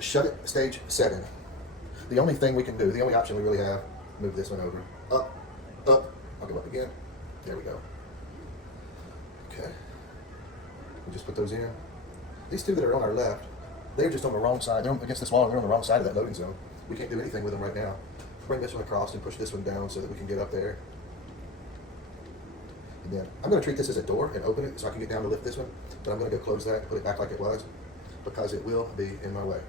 shut it, stage 7. The only thing we can do, the only option we really have, move this one over. Up, up, I'll go up again. There we go. Okay. We just put those in. These two that are on our left, they're just on the wrong side. They're against this wall, and they're on the wrong side of that loading zone. We can't do anything with them right now. Bring this one across and push this one down so that we can get up there. And then I'm going to treat this as a door and open it so I can get down to lift this one. But I'm going to go close that and put it back like it was because it will be in my way.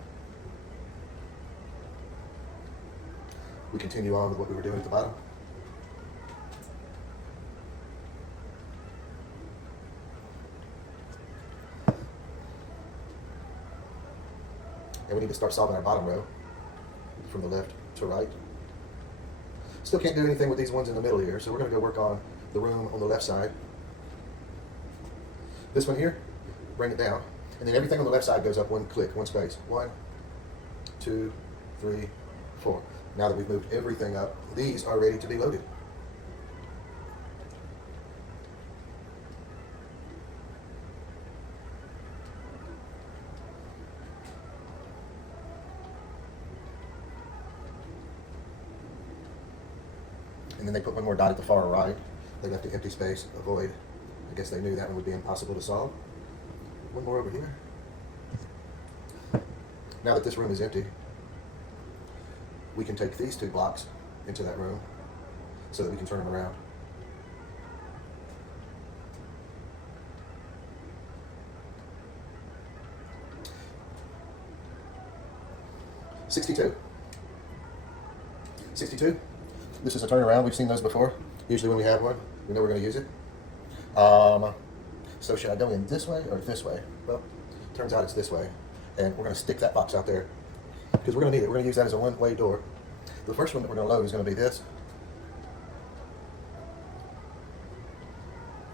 We continue on with what we were doing at the bottom. And we need to start solving our bottom row from the left to right. Still can't do anything with these ones in the middle here, so we're going to go work on the room on the left side. This one here, bring it down. And then everything on the left side goes up one click, one space. 1, 2, 3, 4. Now that we've moved everything up, these are ready to be loaded. And then they put one more dot at the far right. They left an empty space, a void. I guess they knew that one would be impossible to solve. One more over here. Now that this room is empty, we can take these 2 blocks into that room so that we can turn them around. $62. This is a turnaround. We've seen those before. Usually when we have one, we know we're going to use it. So should I go in this way or this way? Well, turns out it's this way. And we're going to stick that box out there because we're going to need it. We're going to use that as a one-way door. The first one that we're going to load is going to be this.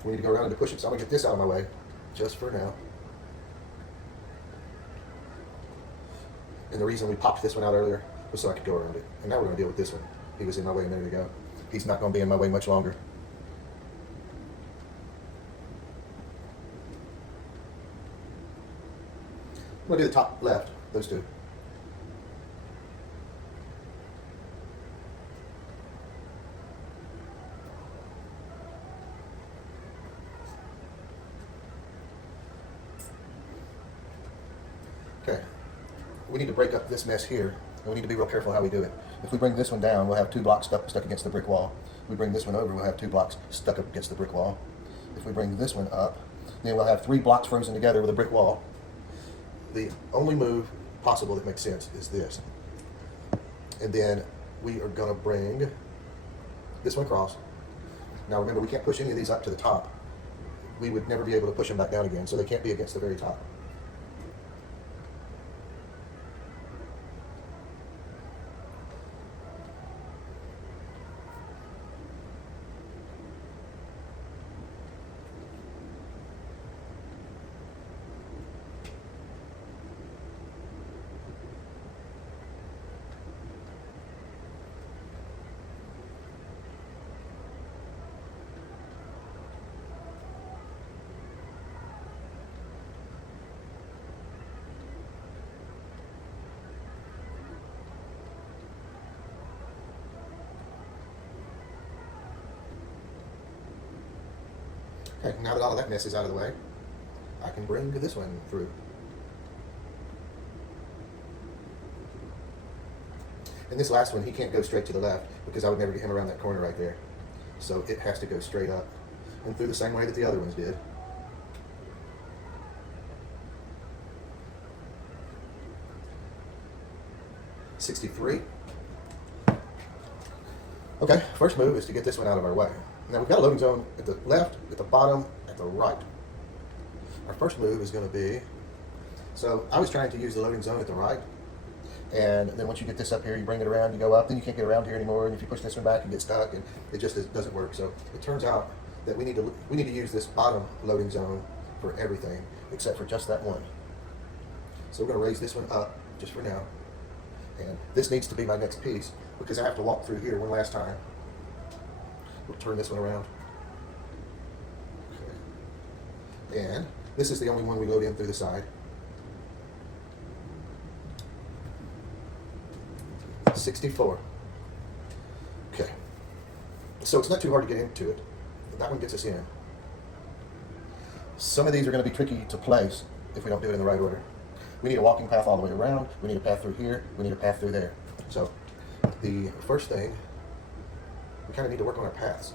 We need to go around and push it, so I'm going to get this out of my way just for now. And the reason we popped this one out earlier was so I could go around it. And now we're going to deal with this one. He was in my way a minute ago. He's not going to be in my way much longer. I'm going to do the top left, those 2. Okay. We need to break up this mess here, and we need to be real careful how we do it. If we bring this one down, we'll have 2 blocks stuck against the brick wall. If we bring this one over, we'll have 2 blocks stuck up against the brick wall. If we bring this one up, then we'll have 3 blocks frozen together with a brick wall. The only move possible that makes sense is this. And then we are going to bring this one across. Now remember, we can't push any of these up to the top. We would never be able to push them back down again, so they can't be against the very top. Okay, now that all of that mess is out of the way, I can bring this one through. And this last one, he can't go straight to the left because I would never get him around that corner right there. So it has to go straight up and through the same way that the other ones did. $63. Okay, first move is to get this one out of our way. Now we've got a loading zone at the left, at the bottom, at the right. Our first move is going to be, so I was trying to use the loading zone at the right, and then once you get this up here, you bring it around, you go up, then you can't get around here anymore, and if you push this one back, you get stuck, and it just doesn't work. So it turns out that we need to use this bottom loading zone for everything except for just that one. So we're going to raise this one up just for now, and this needs to be my next piece because I have to walk through here one last time. We'll turn this one around. Okay. And this is the only one we load in through the side. 64. Okay. So it's not too hard to get into it. That one gets us in. Some of these are going to be tricky to place if we don't do it in the right order. We need a walking path all the way around. We need a path through here. We need a path through there. So the first thing, we kind of need to work on our paths.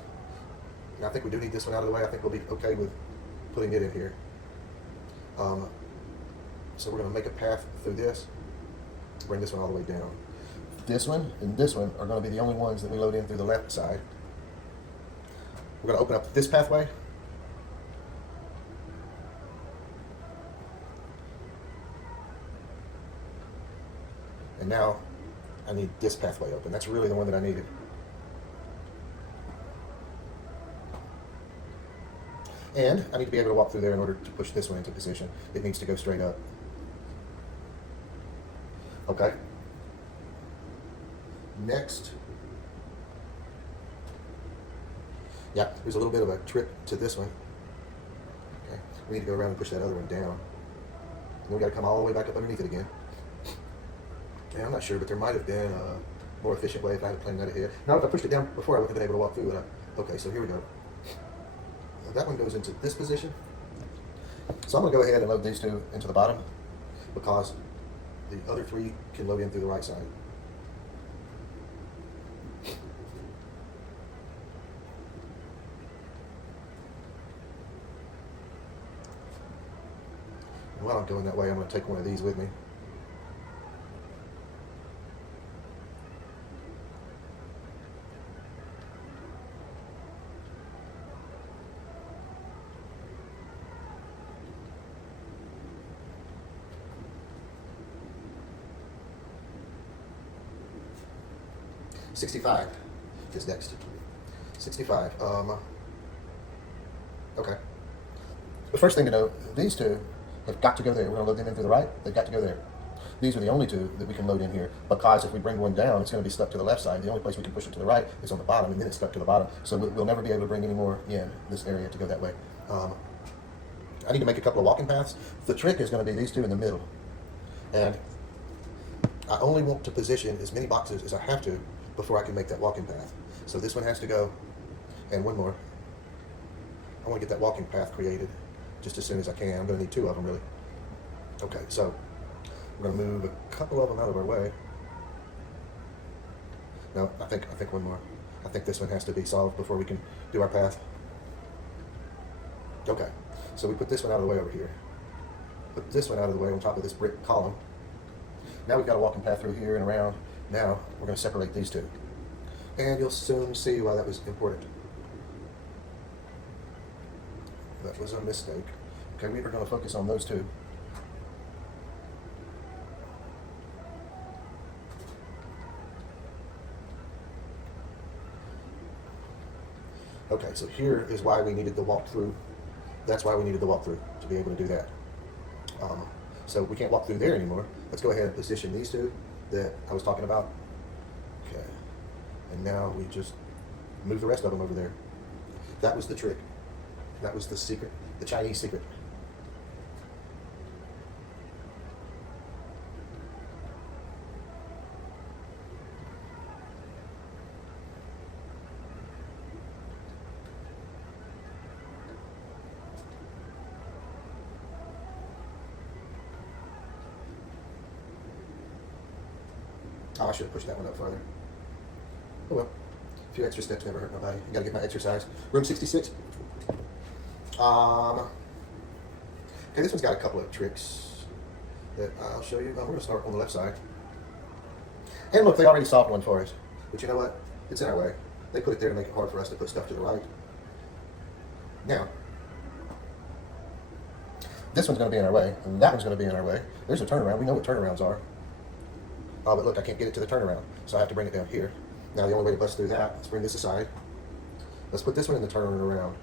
And I think we do need this one out of the way. I think we'll be okay with putting it in here. So we're going to make a path through this, bring this one all the way down. This one and this one are going to be the only ones that we load in through the left side. We're going to open up this pathway. And now I need this pathway open. That's really the one that I needed. And I need to be able to walk through there in order to push this one into position. It needs to go straight up. Okay. Next. Yeah, there's a little bit of a trick to this one. Okay. We need to go around and push that other one down. And then we got to come all the way back up underneath it again. Yeah, I'm not sure, but there might have been a more efficient way if I had planned that ahead. Now, if I pushed it down before, I wouldn't have been able to walk through it. Okay, so here we go. That one goes into this position. So I'm going to go ahead and load these two into the bottom because the other three can load in through the right side. And while I'm going that way, I'm going to take one of these with me. $65 is next. 65. Okay. The first thing to know, these two have got to go there. We're going to load them in through the right. They've got to go there. These are the only two that we can load in here because if we bring one down, it's going to be stuck to the left side. The only place we can push it to the right is on the bottom, and then it's stuck to the bottom. So we'll never be able to bring any more in this area to go that way. I need to make a couple of walking paths. The trick is going to be these two in the middle. And I only want to position as many boxes as I have to before I can make that walking path. So this one has to go, and one more. I want to get that walking path created just as soon as I can. I'm going to need two of them, really. Okay, so we're going to move a couple of them out of our way. No, I think one more. I think this one has to be solved before we can do our path. Okay, so we put this one out of the way over here. Put this one out of the way on top of this brick column. Now we've got a walking path through here and around. Now we're going to separate these two. And you'll soon see why that was important. That was a mistake. Okay, we are going to focus on those two. Okay, so here is why we needed the walkthrough. That's why we needed the walkthrough, to be able to do that. So we can't walk through there anymore. Let's go ahead and position these two that I was talking about. Okay, and now we just move the rest of them over there. That was the trick. That was the secret, the Chinese secret. Oh, I should have pushed that one up further. Oh well, a few extra steps never hurt nobody. You gotta get my exercise. Room 66. Okay, this one's got a couple of tricks that I'll show you. We're gonna start on the left side. And look, they already solved one for us. But you know what? It's in our way. They put it there to make it hard for us to put stuff to the right. Now, this one's gonna be in our way, and that one's gonna be in our way. There's a turnaround. We know what turnarounds are. Oh, but look, I can't get it to the turnaround, so I have to bring it down here. Now, the only way to bust through that, let's bring this aside. Let's put this one in the turnaround,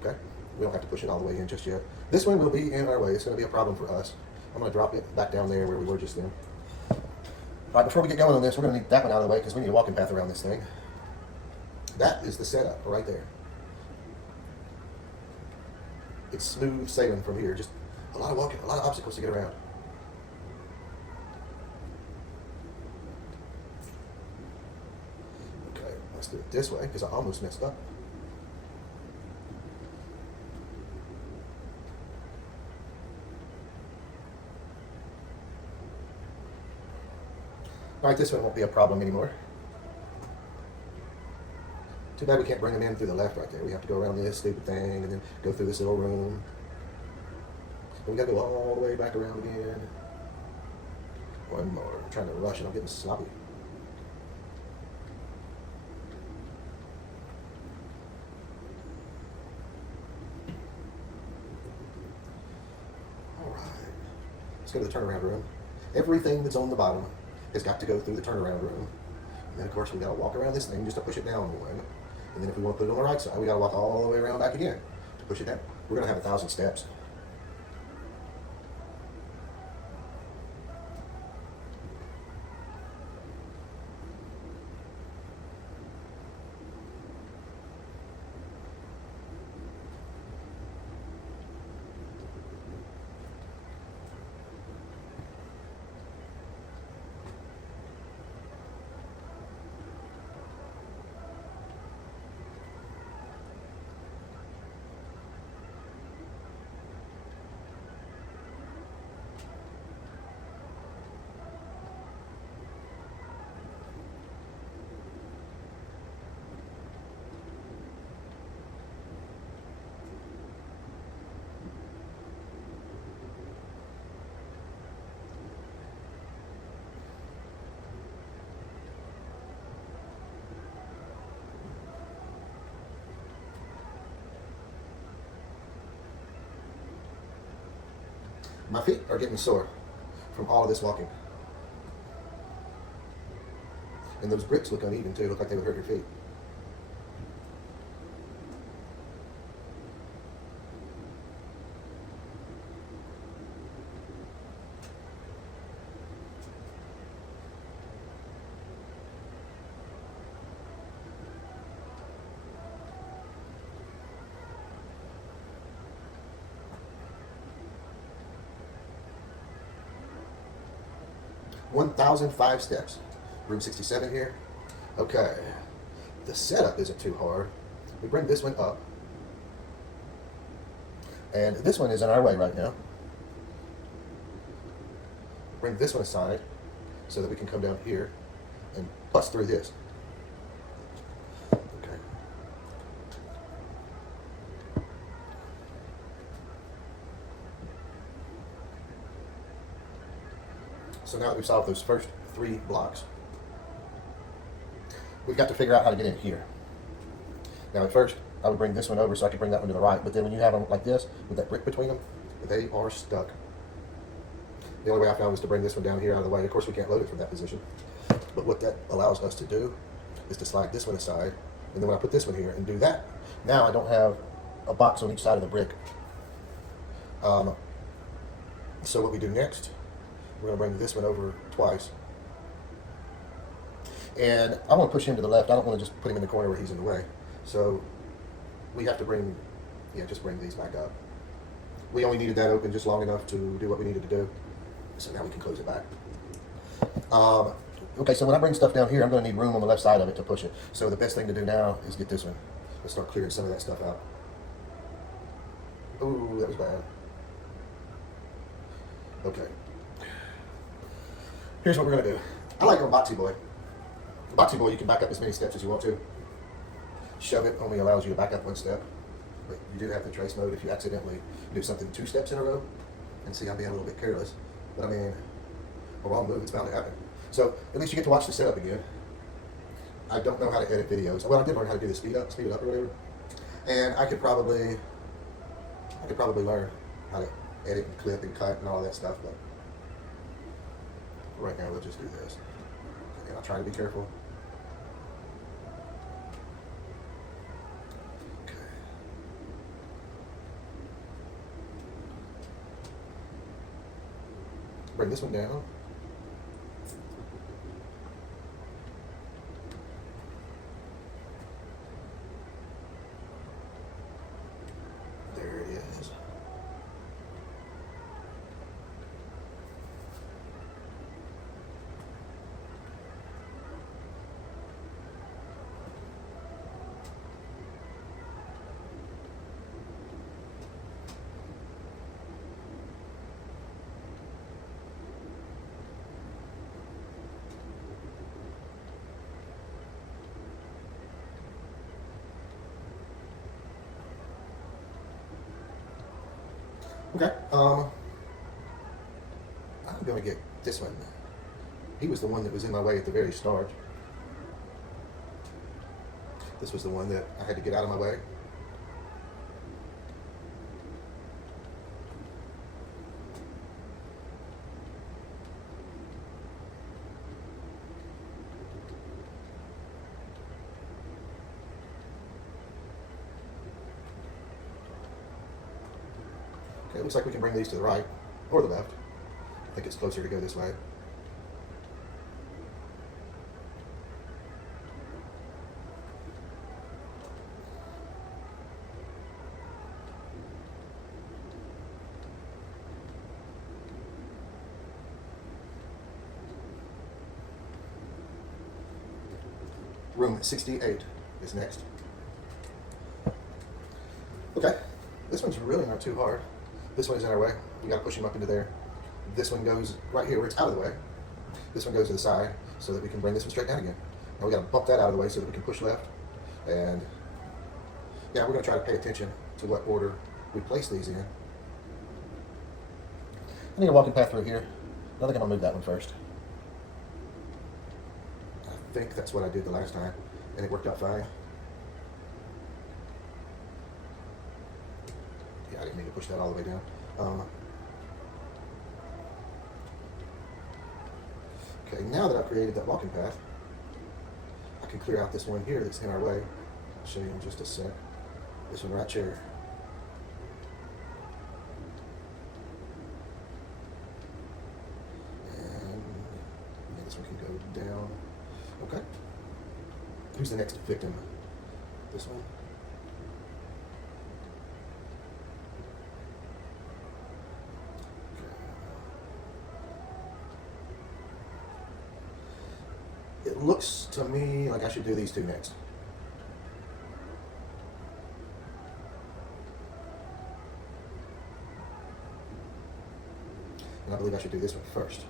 okay? We don't have to push it all the way in just yet. This one will be in our way. It's going to be a problem for us. I'm going to drop it back down there where we were just then. All right, before we get going on this, we're going to need that one out of the way because we need a walking path around this thing. That is the setup right there. It's smooth sailing from here. Just a lot of walking, a lot of obstacles to get around. Let's do it this way because I almost messed up. All right, this one won't be a problem anymore. Too bad we can't bring them in through the left right there. We have to go around this stupid thing and then go through this little room. And we gotta go all the way back around again. One more. I'm trying to rush and I'm getting sloppy. All right. Let's go to the turnaround room. Everything that's on the bottom has got to go through the turnaround room. And then, of course, we gotta walk around this thing just to push it down one. And then if we want to put it on the right side, we got to walk all the way around back again to push it down. We're going to have 1,000 steps. My feet are getting sore from all of this walking. And those bricks look uneven too, look like they would hurt your feet. "1,005 steps. Room 67 here. Okay. The setup isn't too hard. We bring this one up. And this one is in our way right now. Bring this one aside so that we can come down here and bust through this. Okay. So now that we've solved those first 3 blocks, we've got to figure out how to get in here. Now at first, I would bring this one over so I could bring that one to the right, but then when you have them like this, with that brick between them, they are stuck. The only way I found was to bring this one down here out of the way. Of course, we can't load it from that position. But what that allows us to do is to slide this one aside, and then when I put this one here and do that, now I don't have a box on each side of the brick. So what we do next, we're going to bring this one over twice. And I want to push him to the left. I don't want to just put him in the corner where he's in the way. So we have to bring, just bring these back up. We only needed that open just long enough to do what we needed to do. So now we can close it back. Okay, so when I bring stuff down here, I'm going to need room on the left side of it to push it. So the best thing to do now is get this one. Let's start clearing some of that stuff out. Ooh, that was bad. Okay. Here's what we're going to do. I like our Boxy Boy. The Boxy Boy, you can back up as many steps as you want to. Shove it only allows you to back up 1 step. But you do have the trace mode if you accidentally do something 2 steps in a row. And see, I'm being a little bit careless. But I mean, a wrong move, it's bound to happen. So at least you get to watch the setup again. I don't know how to edit videos. Well, I did learn how to do the speed it up or whatever. And I could probably learn how to edit and clip and cut and all that stuff. But right now, we'll just do this. And I'll try to be careful. Okay. Bring this one down. There it is. Okay. I'm going to get this one. He was the one that was in my way at the very start. This was the one that I had to get out of my way. Okay, it looks like we can bring these to the right or the left. I think it's closer to go this way. Room 68 is next. Okay, this one's really not too hard. This one is in our way. We got to push him up into there. This one goes right here where it's out of the way. This one goes to the side so that we can bring this one straight down again. Now we got to bump that out of the way so that we can push left. And yeah, we're going to try to pay attention to what order we place these in. I need a walking path through here. I think I'm going to move that one first. I think that's what I did the last time, and it worked out fine. Yeah, I didn't mean to push that all the way down. Okay, now that I've created that walking path, I can clear out this one here that's in our way. I'll show you in just a sec. This one right here. And yeah, this one can go down. Okay. Who's the next victim? This one? It looks to me like I should do these two next. And I believe I should do this one first.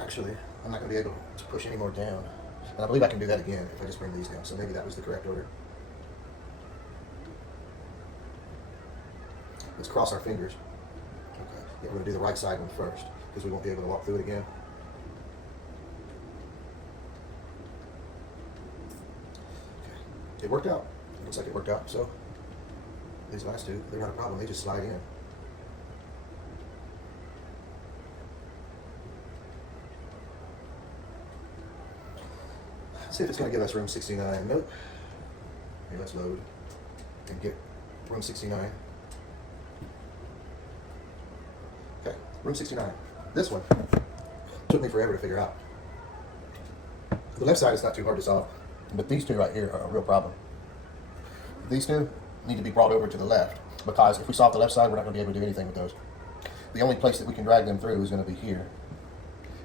Actually, I'm not going to be able to push any more down. And I believe I can do that again if I just bring these down. So maybe that was the correct order. Let's cross our fingers. Okay. Yeah, we're going to do the right side one first because we won't be able to walk through it again. Okay. It worked out. It looks like it worked out. So these last two, they're not a problem. They just slide in. See if it's going to give us room 69. Nope. Here, let's load and get room 69. Okay, room 69. This one took me forever to figure out. The left side is not too hard to solve, but these two right here are a real problem. These two need to be brought over to the left because if we solve the left side, we're not going to be able to do anything with those. The only place that we can drag them through is going to be here.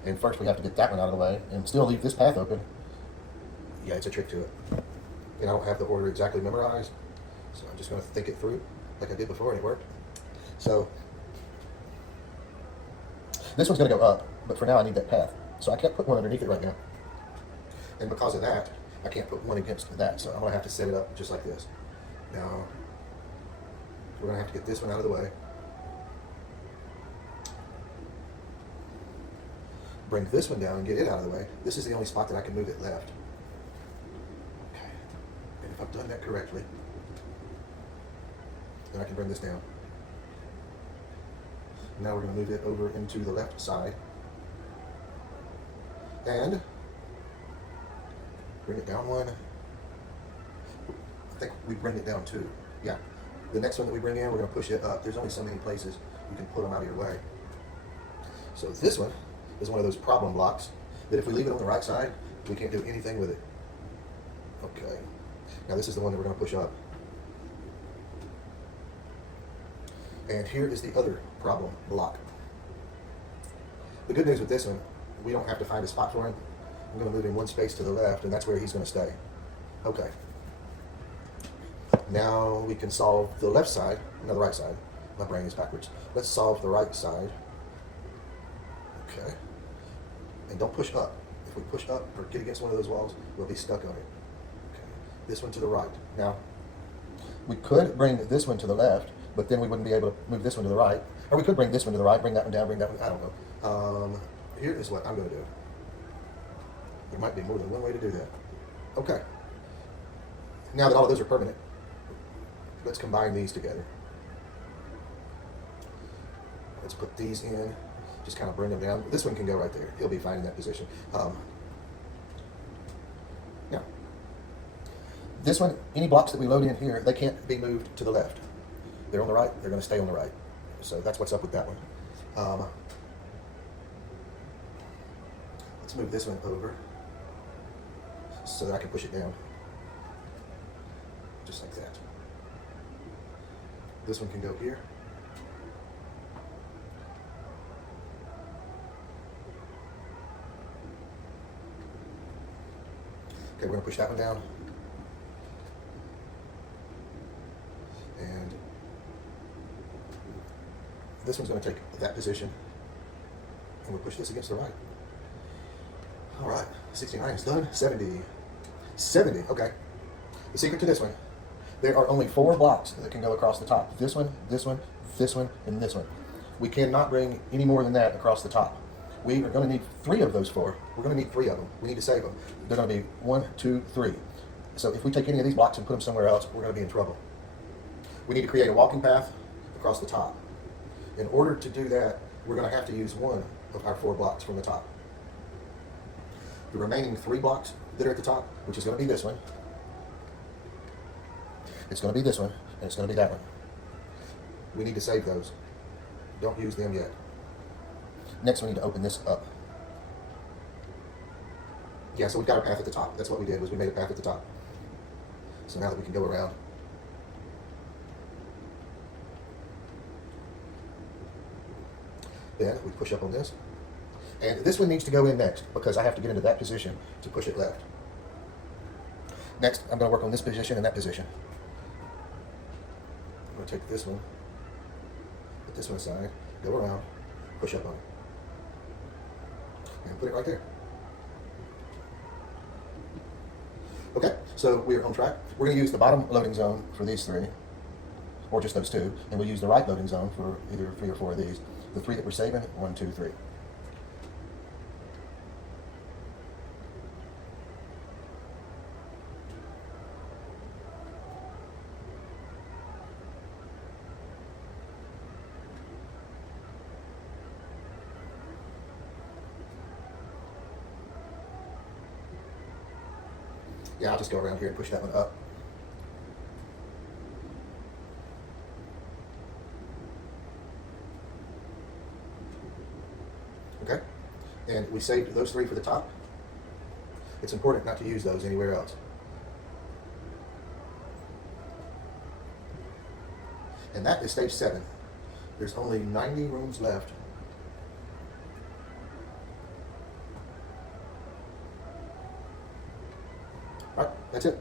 And first we have to get that one out of the way and still leave this path open. Yeah, it's a trick to it. And I don't have the order exactly memorized, so I'm just going to think it through like I did before, and it worked. So this one's going to go up, but for now I need that path. So I can't put one underneath it right now. And because of that, I can't put one against that, so I'm going to have to set it up just like this. Now, we're going to have to get this one out of the way. Bring this one down and get it out of the way. This is the only spot that I can move it left. If I've done that correctly, then I can bring this down. Now we're going to move it over into the left side and bring it down one. I think we bring it down two. Yeah. The next one that we bring in, we're going to push it up. There's only so many places you can pull them out of your way. So this one is one of those problem blocks that if we leave it on the right side, we can't do anything with it. Okay. Now this is the one that we're going to push up. And here is the other problem block. The good news with this one, we don't have to find a spot for him. I'm going to move him one space to the left, and that's where he's going to stay. Okay. Now we can solve the left side, no, the right side. My brain is backwards. Let's solve the right side. Okay. And don't push up. If we push up or get against one of those walls, we'll be stuck on it. Okay. This one to the right. Now, we could bring this one to the left, but then we wouldn't be able to move this one to the right. Or we could bring this one to the right, bring that one down, bring that one, I don't know. Here is what I'm going to do. There might be more than one way to do that. Okay. Now that all of those are permanent, let's combine these together. Let's put these in, just kind of bring them down. This one can go right there. He'll be fine in that position. Now, this one, any blocks that we load in here, they can't be moved to the left. They're on the right, they're going to stay on the right. So that's what's up with that one. Let's move this one over so that I can push it down. Just like that. This one can go here. Okay, we're going to push that one down. And this one's going to take that position. And we'll push this against the right. All right, 69 is done. 70. 70, okay. The secret to this one, there are only 4 blocks that can go across the top. This one, this one, this one, and this one. We cannot bring any more than that across the top. We are going to need 3 of those 4. We're going to need 3 of them. We need to save them. They're going to be 1, 2, 3. So if we take any of these blocks and put them somewhere else, we're going to be in trouble. We need to create a walking path across the top. In order to do that, we're going to have to use 1 of our 4 blocks from the top. The remaining 3 blocks that are at the top, which is going to be this one, it's going to be this one, and it's going to be that one. We need to save those. Don't use them yet. Next, we need to open this up. Yeah, so we've got a path at the top. That's what we did, was we made a path at the top. So now that we can go around. Then we push up on this. And this one needs to go in next because I have to get into that position to push it left. Next, I'm going to work on this position and that position. I'm going to take this one, put this one aside, go around, push up on it. And put it right there. Okay, so we are on track. We're going to use the bottom loading zone for these 3, or just those 2, and we'll use the right loading zone for either 3 or 4 of these. The 3 that we're saving, 1, 2, 3. Yeah, I'll just go around here and push that one up. Okay, and we saved those 3 for the top. It's important not to use those anywhere else. And that is stage 7. There's only 90 rooms left. All right, that's it.